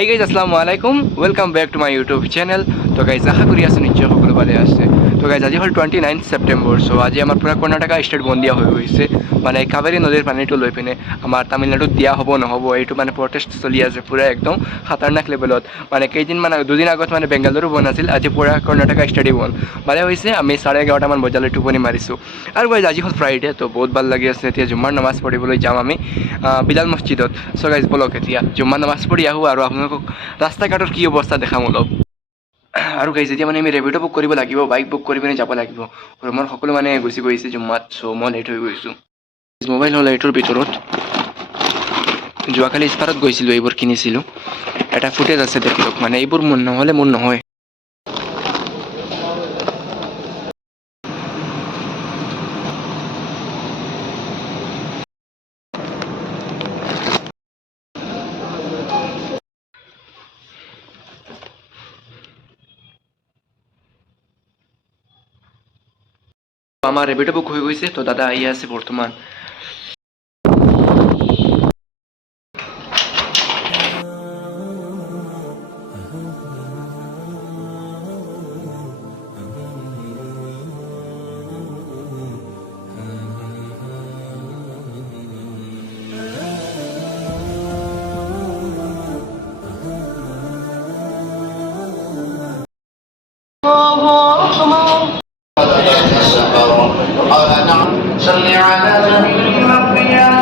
Hey guys, assalamu alaikum. Welcome back to my YouTube channel. তো guys আশা কৰি আছোঁ নিশ্চয় সকলো ভালে আছে। তো গাইজ আজি হ'ল 29 ছেপ্টেম্বৰ। চ' আজি আমাৰ পূৰা কৰ্ণাটকা ষ্টেট বন্ধীয়া হৈ গৈছে। মানে কাবেৰী নদীৰ পানীটো লৈ পিনে আমাৰ তামিলনাডুত দিয়া হ'ব নহ'ব এইটো মানে প্ৰটেষ্ট চলি আছে পূৰা একদম খাতাৰনাক লেভেলত। মানে দুদিন আগত মানে বেংগালুৰু বন্ধ আছিল, আজি পূৰা কৰ্ণাটকা ষ্টেটেই বন্ধ। ভালে হৈছে আমি 11:30মান বজালৈ টোপনি মাৰিছোঁ। আৰু গাইজ আজি হ'ল ফ্ৰাইডে, তো বহুত ভাল লাগি আছে। এতিয়া জুম্মাৰ নামাজ পঢ়িবলৈ যাম আমি বিলাল মছজিদত। চ' গাইজ বলক এতিয়া জুম্মাৰ নামাজ পঢ়ি আহোঁ আৰু আপোনালোকক ৰাস্তা ঘাটৰ কি অৱস্থা দেখাম অলপ। আৰু গাইজ এতিয়া মানে আমি ৰেপিডো বুক কৰিব লাগিব, বাইক বুক কৰি পিনে যাব লাগিব। ৰুমৰ সকলো মানে গুচি গৈছে জুম্মাত, চ' মই লেট হৈ গৈছোঁ। মোবাইল হ'ল এইটোৰ ভিতৰত। যোৱাকালি স্পাৰত গৈছিলোঁ, এইবোৰ কিনিছিলোঁ। এটা ফুটেজ আছে দেখক, মানে এইবোৰ নহ'লে মোৰ নহয়। আমাৰ ৰেপিডো বুক হৈ গৈছে, তো দাদা আহি আছে বৰ্তমান। صل على نبي الأنبياء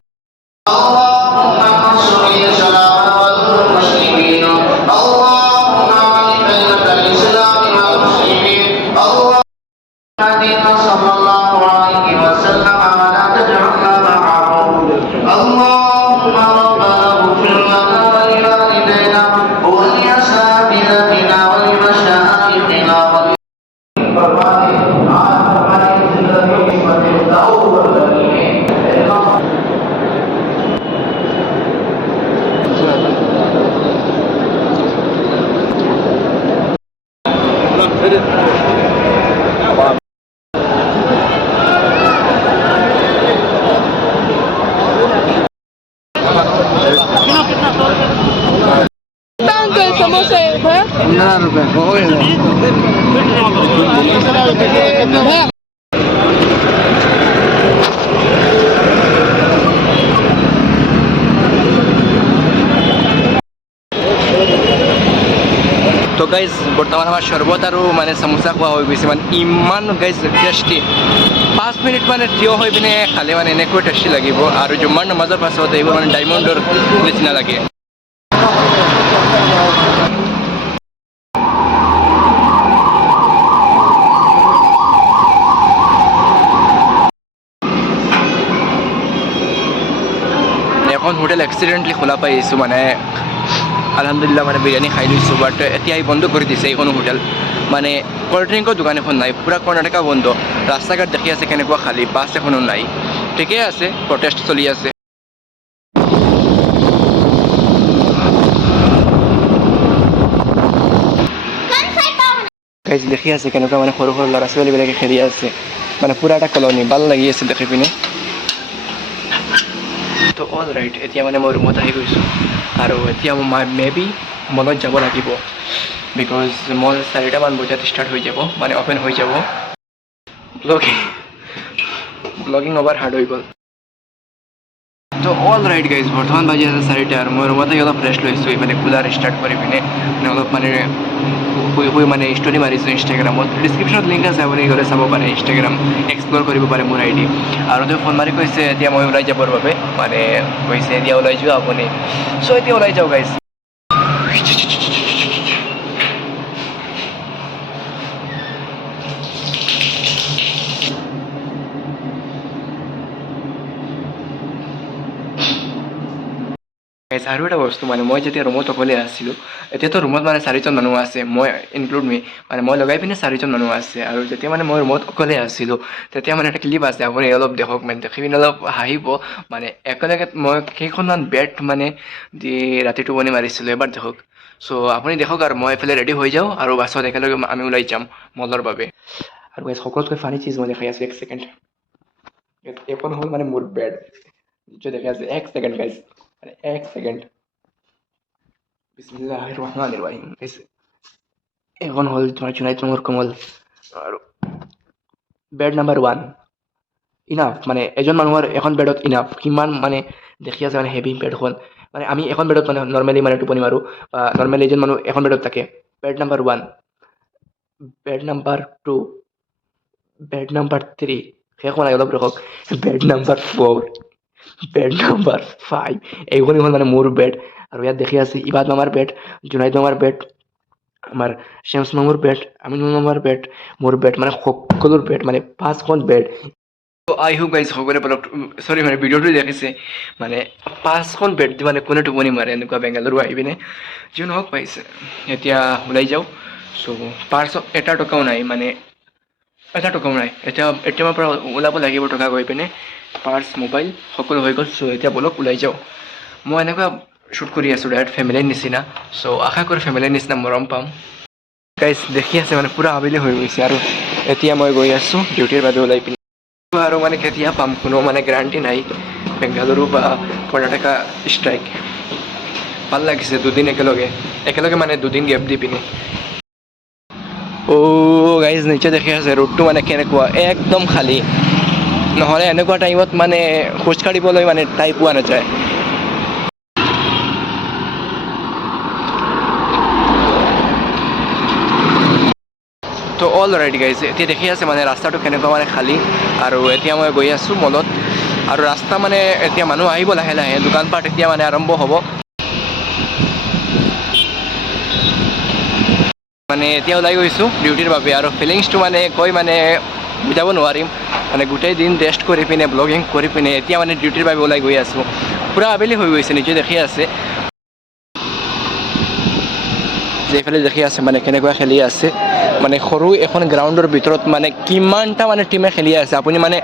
اللهم انصر الإسلام والمسلمين اللهم أعز كلمة الإسلام والمسلمين اللهم صلى الله عليه وسلم ولا تجعلنا معهم اللهم ربنا اغفر لنا ولوالدينا ولأساتذتنا ولمشايخنا ¿Tanto el samosa, ¿eh? 15 रुपये हो गया। তো গাইজ বৰ্তমান আমাৰ চৰ্বত আৰু মানে চামোচা খোৱা হৈ গৈছে, মানে ইমান গাইজ টেষ্টি। 5 মিনিট মানে থিয় হৈ পিনে খালে মানে এনেকৈ টেষ্টি লাগিব। আৰু জুম্মাৰ নামাজৰ পাছত এইবোৰ মানে ডায়মণ্ডৰ নিচিনা লাগে। এখন হোটেল এক্সিডেণ্টলি খোলা পাই আহিছোঁ, মানে আলহামদুলিল্লাহ মানে বিৰিয়ানী খাই লৈছোঁ। বাট এতিয়া বন্ধ কৰি দিছে এইখন হোটেল। মানে ক'ল্ড ড্ৰিংকৰ দোকান এখন নাই, পূৰা কৰ্ণাটকা বন্ধ। ৰাস্তা ঘাট দেখি আছে কেনেকুৱা খালী, বাছ এখনো নাই। ঠিকেই আছে, প্ৰটেষ্ট চলি আছে। গাইজ দেখি আছে কেনেকুৱা মানে সৰু সৰু ল'ৰা ছোৱালীবিলাকে খেলি আছে, মানে পূৰা এটা কলনি, ভাল লাগি আছে দেখি পিনে। তো অল ৰাইট, এতিয়া মানে মই ৰুমত আহি গৈছোঁ আৰু এতিয়া মই মেবি মলত যাব লাগিব। বিকজ মল 4টামান বজাত ষ্টাৰ্ট হৈ যাব, মানে অ'পেন হৈ যাব। ব্লগিং অভাৰ হাৰ্ড হৈ গ'ল। তো অল ৰাইট গাইজ, বৰ্তমান বাজি আছে 4টা আৰু মই ৰুমত আহি অলপ ৰেষ্ট লৈছোঁ। মানে কুলাৰ ষ্টাৰ্ট কৰি পিনে মানে অলপ মানে শুই মানে ষ্টৰি মাৰিছোঁ ইনষ্টাগ্ৰামত। ডিছক্ৰিপশ্যনত লিংক আছে, আপুনি গ'লে চাব পাৰে। ইনষ্টাগ্ৰাম এক্সপ্ল'ৰ কৰিব পাৰে মোৰ ID। আৰু তেওঁ ফোন মাৰি কৈছে এতিয়া মই ওলাই যাবৰ বাবে, মানে কৈছে এতিয়া ওলাই যোৱা আপুনি। চ' এতিয়া ওলাই যাওঁ গাইজ। আৰু এটা বস্তু, মানে মই যেতিয়া ৰুমত অকলে আছিলোঁ, এতিয়াতো ৰুমত মানে 4জন মানুহ আছে, মই ইনক্লুড মি, মানে মই লগাই পিনে 4জন মানুহ আছে। আৰু যেতিয়া মানে মই ৰুমত অকলে আছিলোঁ, তেতিয়া মানে এটা ক্লিপ আছে, আপুনি অলপ দেখক, মানে দেখি পিনে অলপ হাঁহিব। মানে একেলগে মই কেইখনমান বেট মানে দি ৰাতি টোপনি মাৰিছিলোঁ, এবাৰ দেখক। চ' আপুনি দেখক আৰু মই এইফালে ৰেডি হৈ যাওঁ আৰু বাছত একেলগে আমি ওলাই যাম মলৰ বাবে। আৰু সকলোতকৈ ফানী চিজ মই দেখাই আছোঁ, 1 ছেকেণ্ড। এইখন হ'ল মানে মোৰ বেড, দেখাই আছে। 1 ছেকেণ্ড গাইজ, মানে 1 ছেকেণ্ড। বিসমিল্লাহিৰ ৰহমানিৰ ৰহিম। এখন হল তোমাৰ জুনাইদ মামুৰ কমল আৰু বেড নাম্বাৰ 1 ইনাফ মানে এজন মানুহৰ এখন বেডত ইনাফ কিমান মানে দেখি আছে মানে হেভি বেডখন মানে আমি এখন বেডত মানে নৰ্মেলি মানে টোপনি মাৰোঁ বা নৰ্মেলি এজন মানুহ এখন বেডত থাকে bed number 1 bed number 2 bed number 3 শেষ মানে অলপ ৰখক বেড নাম্বাৰ 4 বেড নাম্বাৰ 5 এইখন এখন মানে মোৰ বেড আৰু ইয়াত দেখি আছে ইবাদ মামাৰ বেড জুনাইদ মামাৰ বেড আমাৰ শ্যামছ মামুৰ বেড আমিন মামাৰ বেড মোৰ বেড মানে সকলোৰ বেড মানে 5খন বেড আই হোপ গাইজ সকলোৰে পৰা চৰি মানে ভিডিঅ'টো দেখিছে মানে 5খন বেড দি মানে কোনে টোপনি মাৰে এনেকুৱা বেংগালুৰু আহি পিনে যি নহওক পাইছে এতিয়া ওলাই যাওঁ চ' পাৰ্চত এটা টকাও নাই মানে এটা টকাও নাই এতিয়া এটিএমৰ পৰা ওলাব লাগিব টকা গৈ পিনে পাৰ্চ মোবাইল সকলো হৈ গ'ল চ' এতিয়া বলক ওলাই যাওঁ মই এনেকুৱা শ্বুট কৰি আছোঁ ডাইৰেক্ট ফেমিলিৰ নিচিনা চ' আশা কৰোঁ ফেমিলিৰ নিচিনা মৰম পাম গাইজ দেখি আছে মানে পূৰা আবেলি হৈ গৈছে আৰু এতিয়া মই গৈ আছোঁ ডিউটিৰ বাবে ওলাই পিনে আৰু মানে কেতিয়া পাম কোনো মানে গ্যাৰাণ্টি নাই বেংগালুৰু বা কৰ্ণাটকা ষ্ট্ৰাইক ভাল লাগিছে দুদিন একেলগে মানে দুদিন গেপ দি পিনে অ' গাইজ নিচে দেখি আছে ৰোডটো মানে কেনেকুৱা একদম খালী নহ'লে এনেকুৱা টাইমত মানে খোজ কাঢ়িবলৈ মানে টাইম পোৱা নাযায় তো অল ৰাইট গাইজ এতিয়া দেখি আছে মানে ৰাস্তাটো কেনেকুৱা মানে খালী আৰু এতিয়া মই গৈ আছোঁ মলত আৰু ৰাস্তা মানে এতিয়া মানুহ আহিব লাহে লাহে দোকানপাট এতিয়া মানে আৰম্ভ হ'ব মানে এতিয়া ওলাই গৈছোঁ ডিউটিৰ বাবে আৰু ফিলিংছটো মানে কৈ মানে বুজাব নোৱাৰিম মানে গোটেই দিন ৰেষ্ট কৰি পিনে ব্লগিং কৰি পিনে এতিয়া মানে ডিউটিৰ বাবে ওলাই গৈ আছোঁ পূৰা আবেলি হৈ গৈছে নিজে দেখি আছে যেইফালে দেখি আছে মানে কেনেকুৱা খেলি আছে মানে সৰু এখন গ্ৰাউণ্ডৰ ভিতৰত মানে কিমানটা মানে টিমে খেলি আছে আপুনি মানে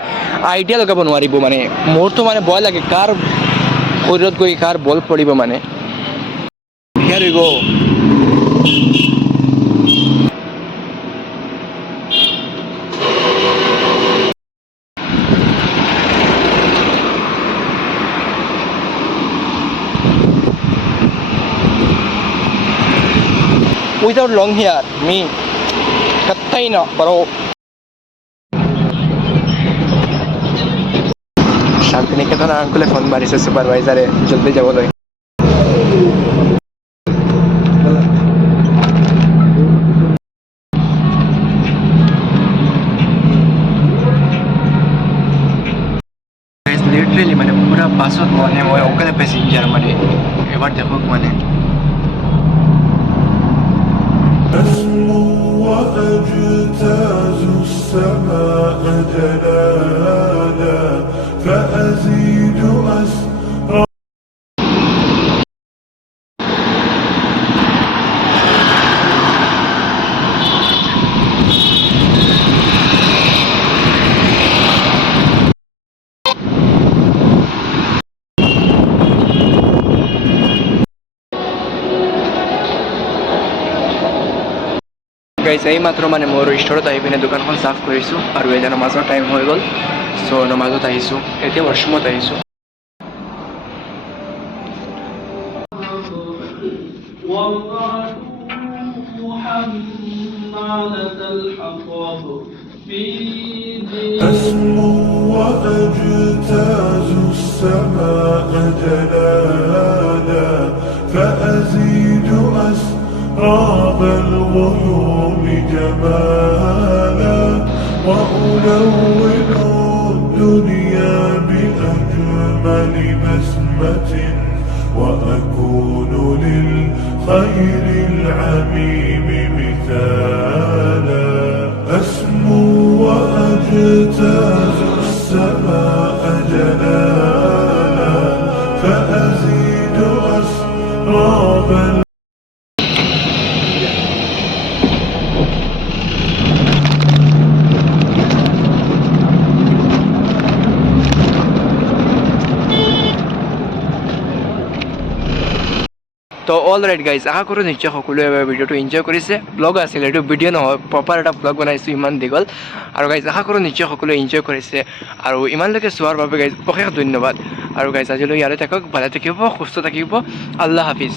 আইডিয়া লগাব নোৱাৰিব মানে মোৰতো মানে ভয় লাগে কাৰ শৰীৰত গৈ কাৰ বল পৰিব মানে here we go without long hair me katay na bro Santiniketan আঙ্কুলে ফোন মাৰিছে ছুপাৰভাইজাৰে জলদি যাবলৈ লিটাৰেলি মানে পুৰা বাছত মানে মই অকলে পেছেঞ্জাৰ মানে এবাৰ দেখক মানে أسمو وأجتاز السماء جلالا فأزيد أسرى গাইজ এই মাত্ৰ মানে মোৰ ষ্টৰত আহি পিনে দোকানখন চাফ কৰিছোঁ আৰু এতিয়া নমাজৰ টাইম হৈ গ'ল চ' নমাজত আহিছোঁ এতিয়া ৱাছৰুমত আহিছোঁ أسمو وأجتاز السماء جلالا فأزيد أسراب الغيوم جمالا وألون الدنيا بأجمل بسمة وأكون للخير العميم مثالا أسمو وأجتاز السماء جلالا فأزيد أسراب তো অল ৰাইট গাইজ আশা কৰোঁ নিশ্চয় সকলোৱে ভিডিঅ'টো এনজয় কৰিছে ব্লগ আছিলে এইটো ভিডিঅ' নহয় প্ৰপাৰ এটা ব্লগ বনাইছোঁ ইমান দীঘল আৰু গাইজ আশা কৰোঁ নিশ্চয় সকলোৱে এনজয় কৰিছে আৰু ইমানলৈকে চোৱাৰ বাবে গাইজ অশেষ ধন্যবাদ আৰু গাইজ আজিলৈ ইয়াতে থাকক ভালে থাকিব সুস্থ থাকিব আল্লাহ হাফিজ